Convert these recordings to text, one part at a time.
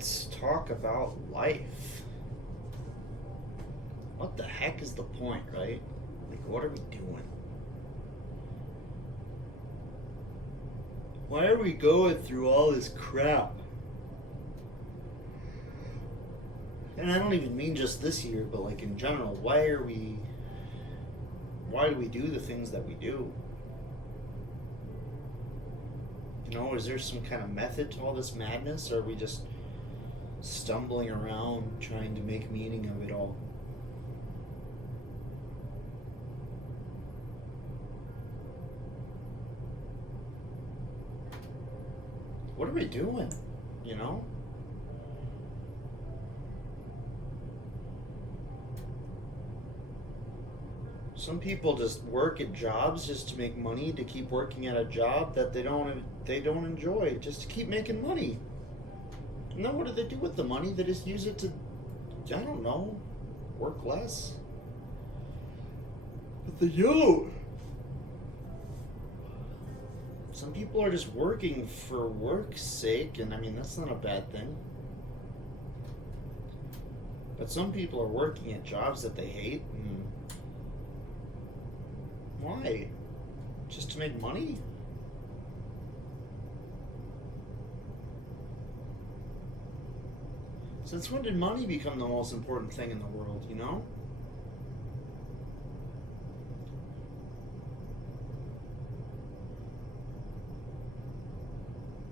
Let's talk about life. What the heck is the point, right? Like, what are we doing? Why are we going through all this crap? And I don't even mean just this year, but like in general, why do we do the things that we do? You know, is there some kind of method to all this madness, or are we just stumbling around trying to make meaning of it all? What are we doing? You know? Some people just work at jobs just to make money, to keep working at a job that they don't enjoy, just to keep making money. And then what do they do with the money? They just use it to, I don't know, work less. But they don't. Some people are just working for work's sake, and I mean, that's not a bad thing. But some people are working at jobs that they hate, and why? Just to make money? Since when did money become the most important thing in the world, you know?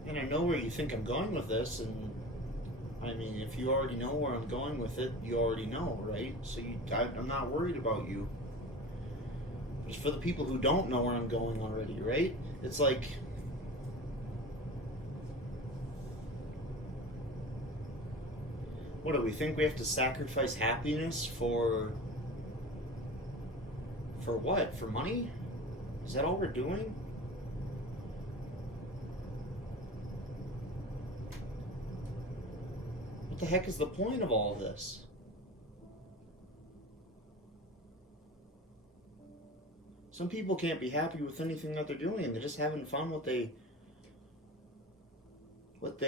And I know where you think I'm going with this, and I mean, if you already know where I'm going with it, you already know, right? So I'm not worried about you. But it's for the people who don't know where I'm going already, right? It's like, what do we think we have to sacrifice happiness for what? For money? Is that all we're doing? What the heck is the point of all of this? Some people can't be happy with anything that they're doing. They're just having fun what they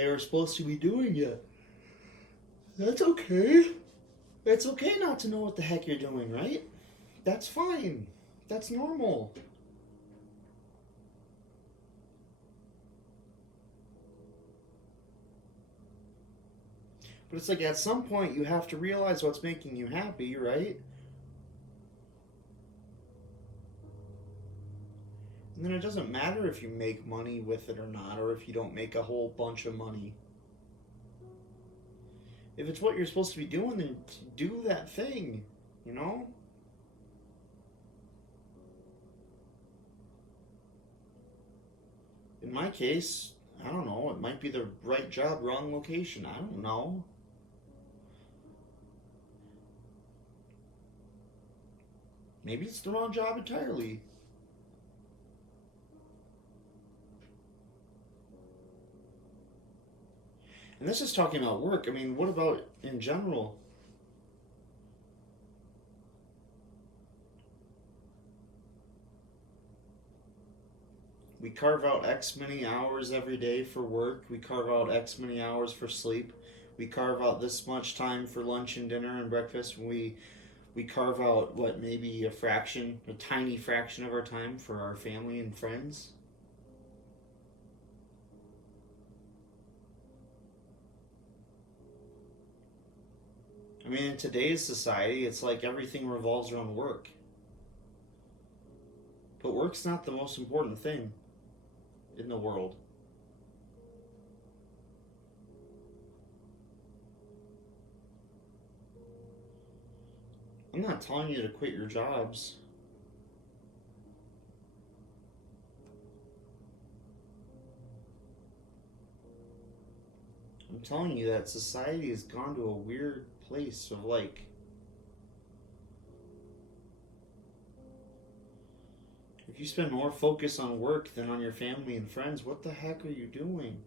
are supposed to be doing yet. That's okay. It's okay not to know what the heck you're doing, right? That's fine. That's normal. But it's like at some point you have to realize what's making you happy, right? And then it doesn't matter if you make money with it or not, or if you don't make a whole bunch of money. If it's what you're supposed to be doing, then do that thing, you know? In my case, I don't know, it might be the right job, wrong location. I don't know. Maybe it's the wrong job entirely. And this is talking about work. I mean, what about in general? We carve out X many hours every day for work. We carve out X many hours for sleep. We carve out this much time for lunch and dinner and breakfast. We carve out, what, maybe a tiny fraction of our time for our family and friends. I mean, in today's society, it's like everything revolves around work. But work's not the most important thing in the world. I'm not telling you to quit your jobs. I'm telling you that society has gone to a weird place of like, if you spend more focus on work than on your family and friends, what the heck are you doing?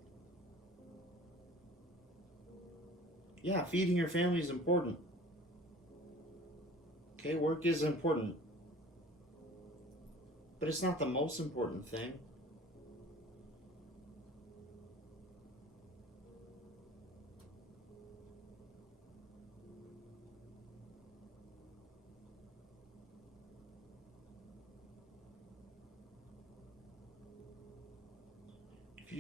Yeah, feeding your family is important. Okay, work is important. But it's not the most important thing.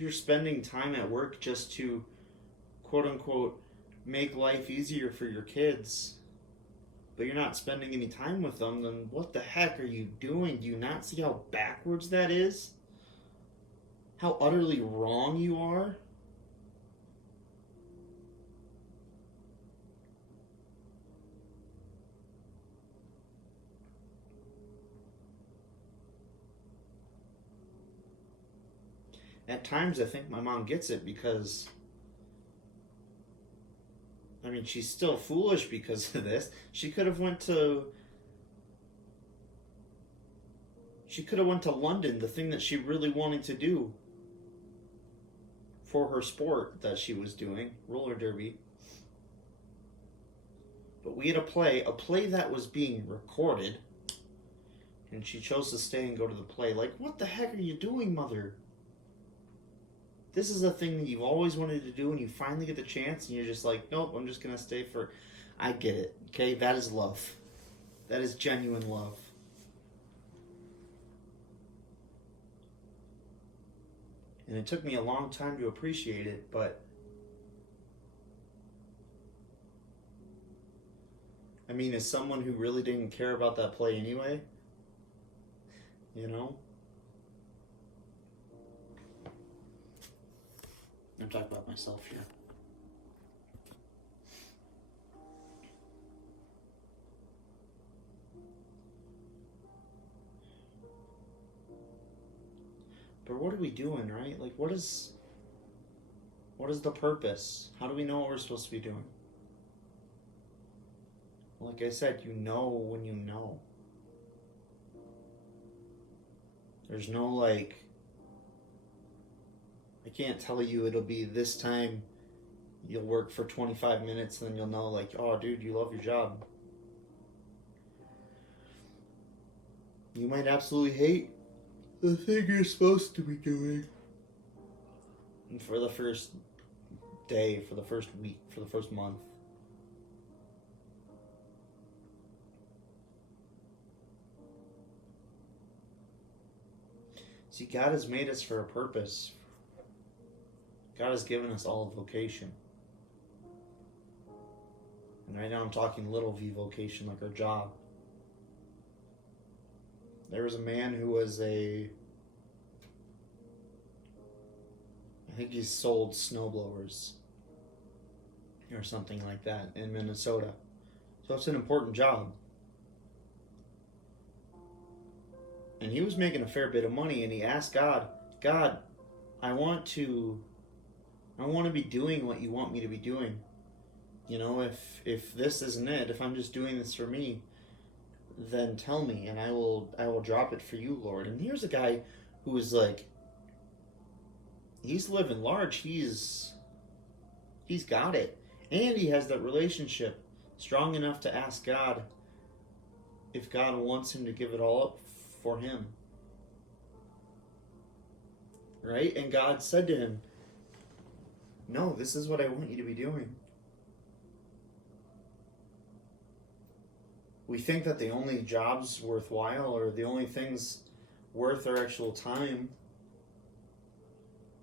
you're spending time at work just to, quote unquote, make life easier for your kids, but you're not spending any time with them, then what the heck are you doing? Do you not see how backwards that is? How utterly wrong you are? At times I think my mom gets it because, I mean, she's still foolish because of this. She could have went to London, the thing that she really wanted to do for her sport that she was doing, roller derby. But we had a play that was being recorded, and she chose to stay and go to the play. Like, what the heck are you doing, mother? This is a thing that you've always wanted to do, and you finally get the chance, and you're just like, nope, I'm just going to stay for... I get it, okay? That is love. That is genuine love. And it took me a long time to appreciate it, but... I mean, as someone who really didn't care about that play anyway, you know? I'm talking about myself here. But what are we doing, right? Like, what is the purpose? How do we know what we're supposed to be doing? Like I said, you know when you know. There's no, like, I can't tell you it'll be this time you'll work for 25 minutes and then you'll know, like, oh, dude, you love your job. You might absolutely hate the thing you're supposed to be doing. And for the first day, for the first week, for the first month. See, God has made us for a purpose. God has given us all a vocation. And right now I'm talking little v vocation, like our job. There was a man who was I think he sold snowblowers or something like that in Minnesota. So it's an important job. And he was making a fair bit of money, and he asked God, I want to be doing what you want me to be doing. You know, if this isn't it, if I'm just doing this for me, then tell me, and I will drop it for you, Lord. And here's a guy who is like, he's living large. He's got it, and he has that relationship strong enough to ask God if God wants him to give it all up for him. Right? And God said to him, no, this is what I want you to be doing. We think that the only jobs worthwhile or the only things worth our actual time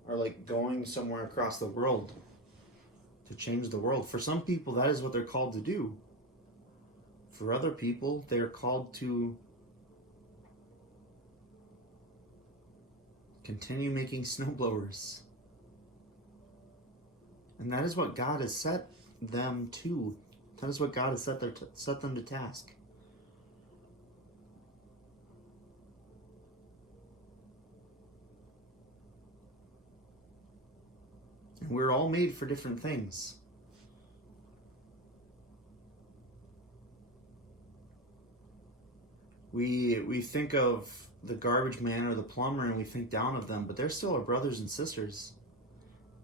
are like going somewhere across the world to change the world. For some people, that is what they're called to do. For other people, they're called to continue making snowblowers. And that is what God has set them to. That is what God has set them to task. And we're all made for different things. We think of the garbage man or the plumber and we think down of them, but they're still our brothers and sisters.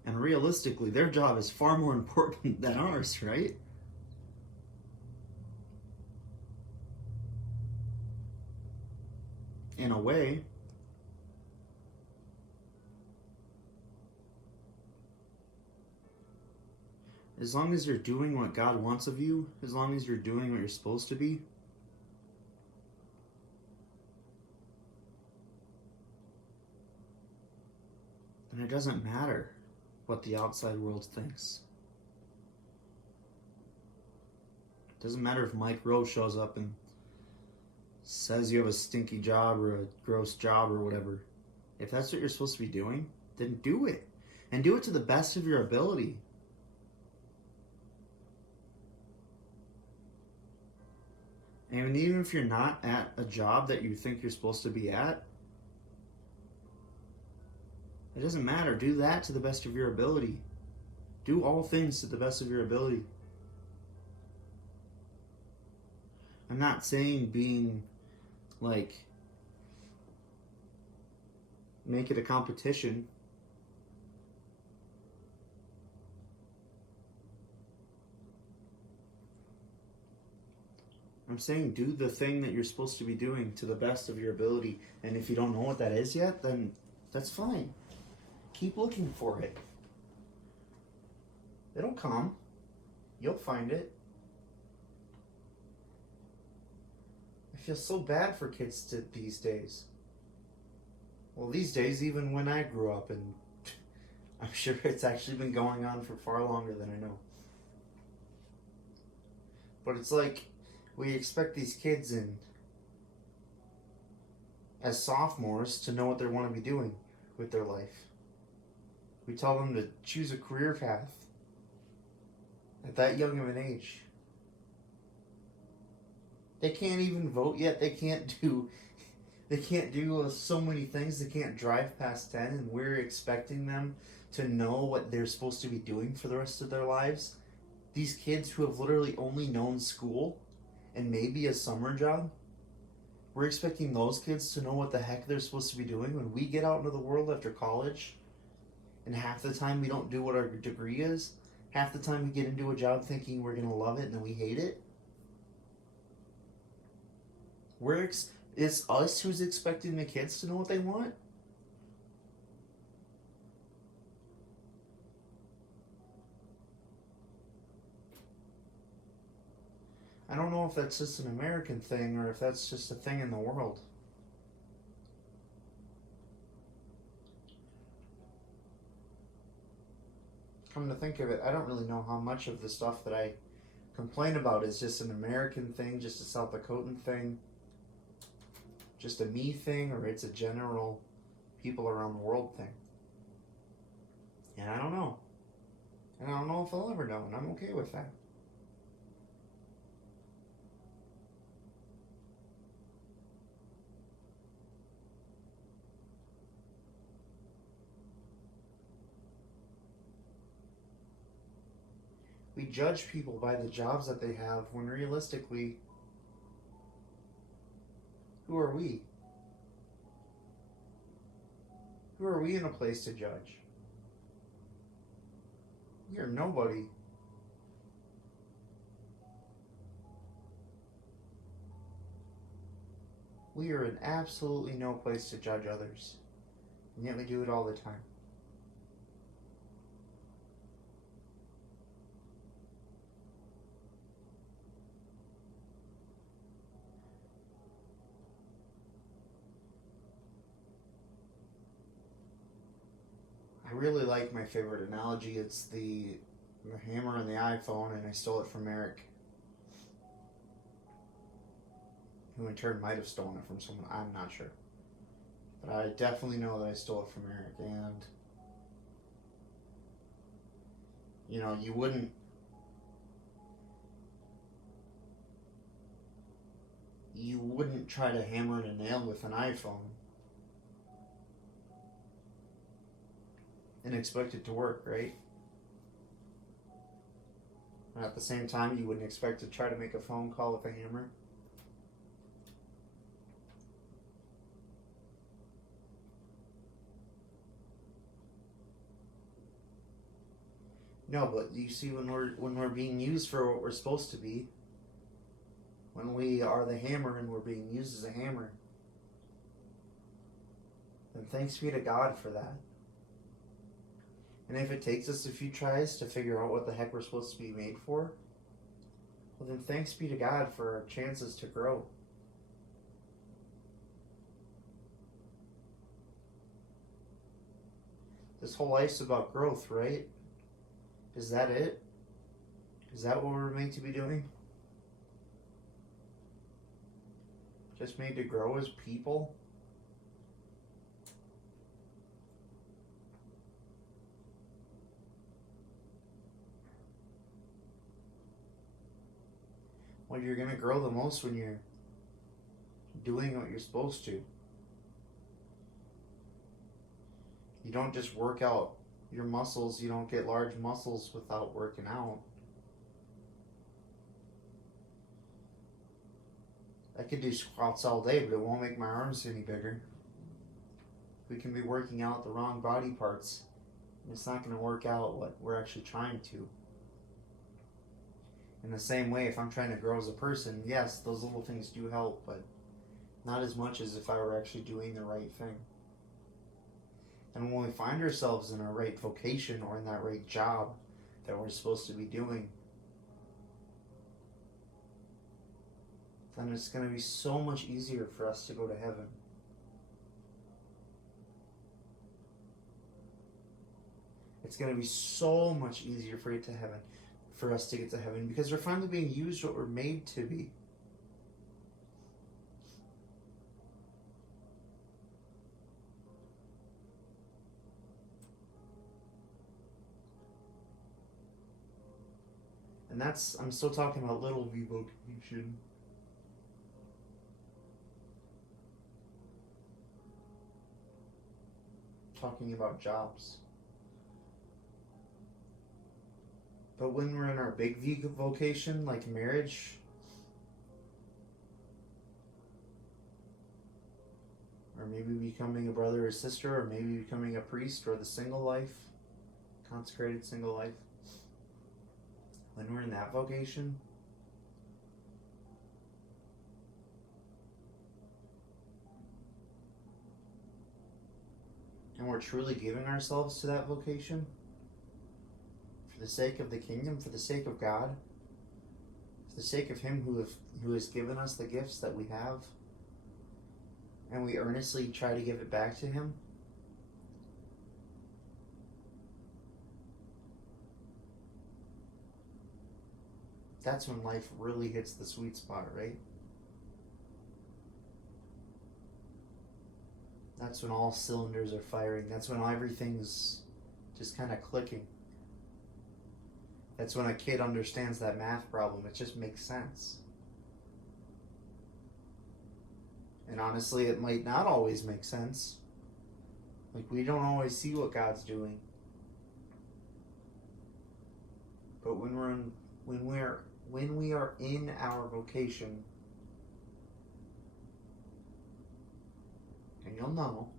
And realistically, their job is far more important than ours, right? In a way. As long as you're doing what God wants of you, as long as you're doing what you're supposed to be, And it doesn't matter what the outside world thinks. It doesn't matter if Mike Rowe shows up and says you have a stinky job or a gross job or whatever. If that's what you're supposed to be doing, then do it. And do it to the best of your ability. And even if you're not at a job that you think you're supposed to be at, it doesn't matter. Do that to the best of your ability. Do all things to the best of your ability. I'm not saying being like, make it a competition. I'm saying do the thing that you're supposed to be doing to the best of your ability. And if you don't know what that is yet, then that's fine. Keep looking for it. It'll come. You'll find it. I feel so bad for kids these days. Well, these days, even when I grew up, and I'm sure it's actually been going on for far longer than I know. But it's like we expect these kids as sophomores to know what they want to be doing with their life. We tell them to choose a career path at that young of an age. They can't even vote yet. They can't do so many things. They can't drive past 10, and we're expecting them to know what they're supposed to be doing for the rest of their lives. These kids who have literally only known school and maybe a summer job, we're expecting those kids to know what the heck they're supposed to be doing when we get out into the world after college, and half the time we don't do what our degree is. Half the time we get into a job thinking we're going to love it and then we hate it. It's us who's expecting the kids to know what they want. I don't know if that's just an American thing or if that's just a thing in the world. Come to think of it, I don't really know how much of the stuff that I complain about is just an American thing, just a South Dakotan thing, just a me thing, or it's a general people around the world thing. And I don't know. And I don't know if I'll ever know, and I'm okay with that. We judge people by the jobs that they have when realistically, who are we? Who are we in a place to judge? We are nobody. We are in absolutely no place to judge others. And yet we do it all the time. I really like my favorite analogy. It's the hammer and the iPhone, and I stole it from Eric, who in turn might have stolen it from someone. I'm not sure. But I definitely know that I stole it from Eric, and you wouldn't try to hammer in a nail with an iPhone and expect it to work, right? And at the same time, you wouldn't expect to try to make a phone call with a hammer. No, but you see, when we're being used for what we're supposed to be, when we are the hammer and we're being used as a hammer, then thanks be to God for that. And if it takes us a few tries to figure out what the heck we're supposed to be made for, well then thanks be to God for our chances to grow. The This whole life's about growth, right? Is that it? Is that what we're made to be doing? Just made to grow as people? Well, you're going to grow the most when you're doing what you're supposed to. You don't just work out your muscles, you don't get large muscles without working out. I could do squats all day, but it won't make my arms any bigger. We can be working out the wrong body parts, and it's not going to work out what we're actually trying to. In the same way, if I'm trying to grow as a person, yes, those little things do help, but not as much as if I were actually doing the right thing. And when we find ourselves in our right vocation or in that right job that we're supposed to be doing, then it's going to be so much easier for us to go to heaven. It's going to be so much easier for us to get to heaven, because we're finally being used what we're made to be. And I'm still talking about little v vocation. Talking about jobs. But when we're in our big V vocation, like marriage, or maybe becoming a brother or sister, or maybe becoming a priest, or the single life, consecrated single life, when we're in that vocation, and we're truly giving ourselves to that vocation, for the sake of the kingdom, for the sake of God, for the sake of Him who has given us the gifts that we have, and we earnestly try to give it back to Him, that's when life really hits the sweet spot, right? That's when all cylinders are firing. That's when everything's just kind of clicking. That's when a kid understands that math problem. It just makes sense. And honestly, it might not always make sense. Like, we don't always see what God's doing. But when we are in our vocation, and you'll know,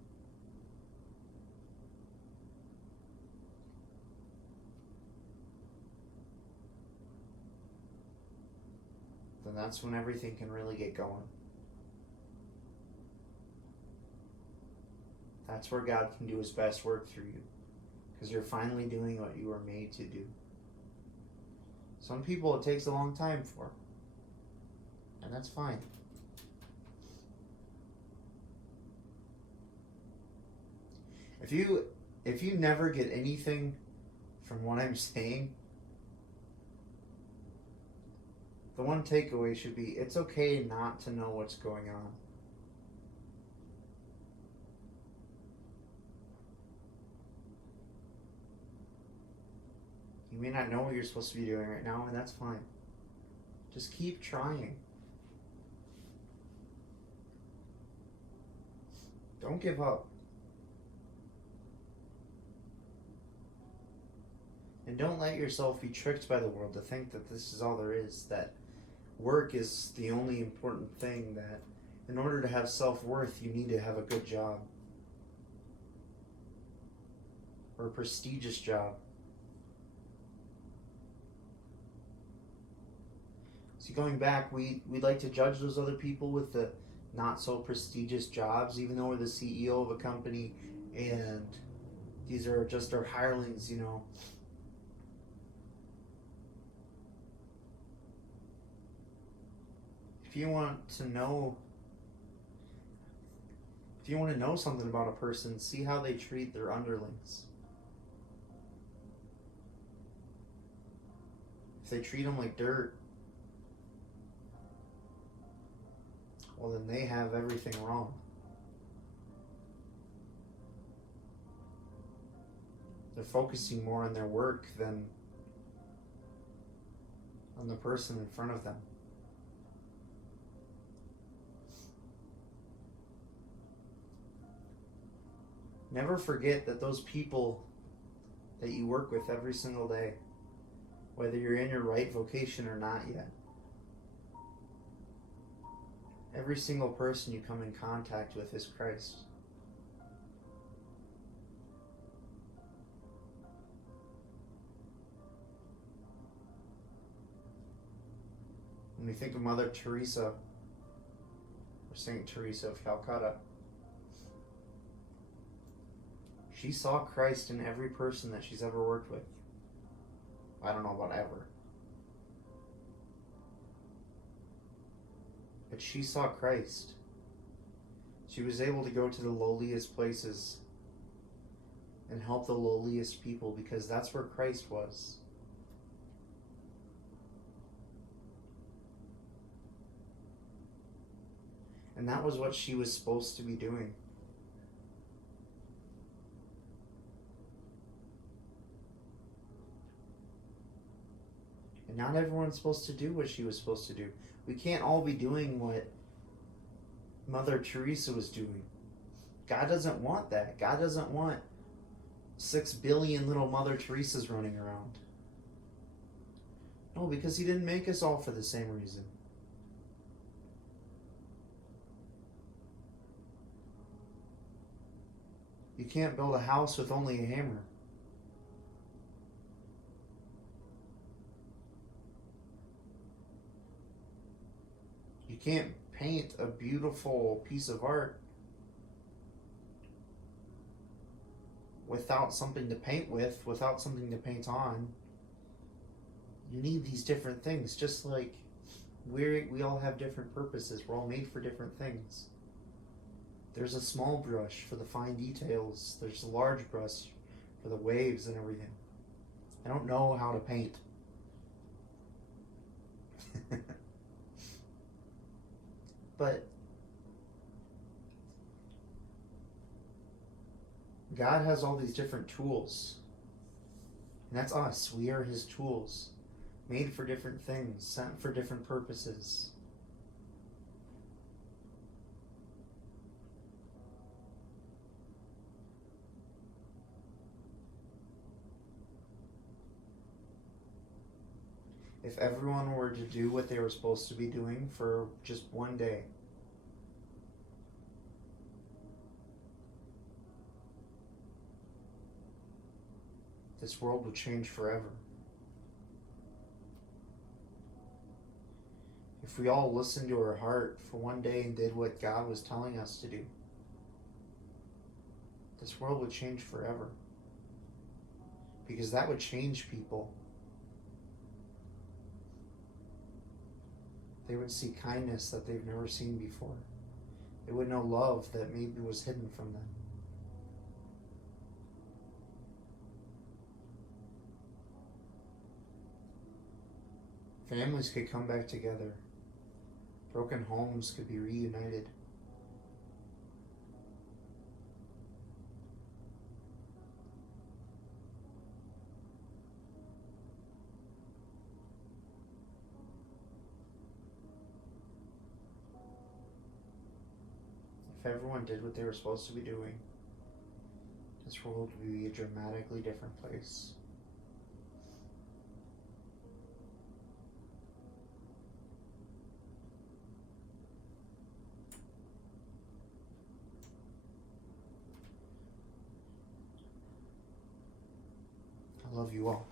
then that's when everything can really get going. That's where God can do His best work through you, because you're finally doing what you were made to do. Some people it takes a long time for, and that's fine. If you never get anything from what I'm saying, the one takeaway should be, it's okay not to know what's going on. You may not know what you're supposed to be doing right now, and that's fine. Just keep trying. Don't give up. And don't let yourself be tricked by the world to think that this is all there is, that work is the only important thing, that in order to have self-worth, you need to have a good job. Or a prestigious job. So going back, we'd like to judge those other people with the not so prestigious jobs, even though we're the CEO of a company and these are just our hirelings, you know. If you want to know something about a person, see how they treat their underlings. If they treat them like dirt, well, then they have everything wrong. They're focusing more on their work than on the person in front of them. Never forget that those people that you work with every single day, whether you're in your right vocation or not yet, every single person you come in contact with is Christ. When we think of Mother Teresa, or Saint Teresa of Calcutta, she saw Christ in every person that she's ever worked with. I don't know about ever. But she saw Christ. She was able to go to the lowliest places and help the lowliest people because that's where Christ was. And that was what she was supposed to be doing. And not everyone's supposed to do what she was supposed to do. We can't all be doing what Mother Teresa was doing. God doesn't want that. God doesn't want 6 billion little Mother Teresas running around. No, because He didn't make us all for the same reason. You can't build a house with only a hammer. You can't paint a beautiful piece of art without something to paint with, without something to paint on. You need these different things, just like we all have different purposes. We're all made for different things. There's a small brush for the fine details. There's a large brush for the waves and everything. I don't know how to paint. But God has all these different tools. And that's us. We are His tools. Made for different things. Sent for different purposes. If everyone were to do what they were supposed to be doing for just one day, this world would change forever. If we all listened to our heart for one day and did what God was telling us to do, this world would change forever. Because that would change people. They would see kindness that they've never seen before. They would know love that maybe was hidden from them. Families could come back together. Broken homes could be reunited. If everyone did what they were supposed to be doing, this world would be a dramatically different place. I love you all.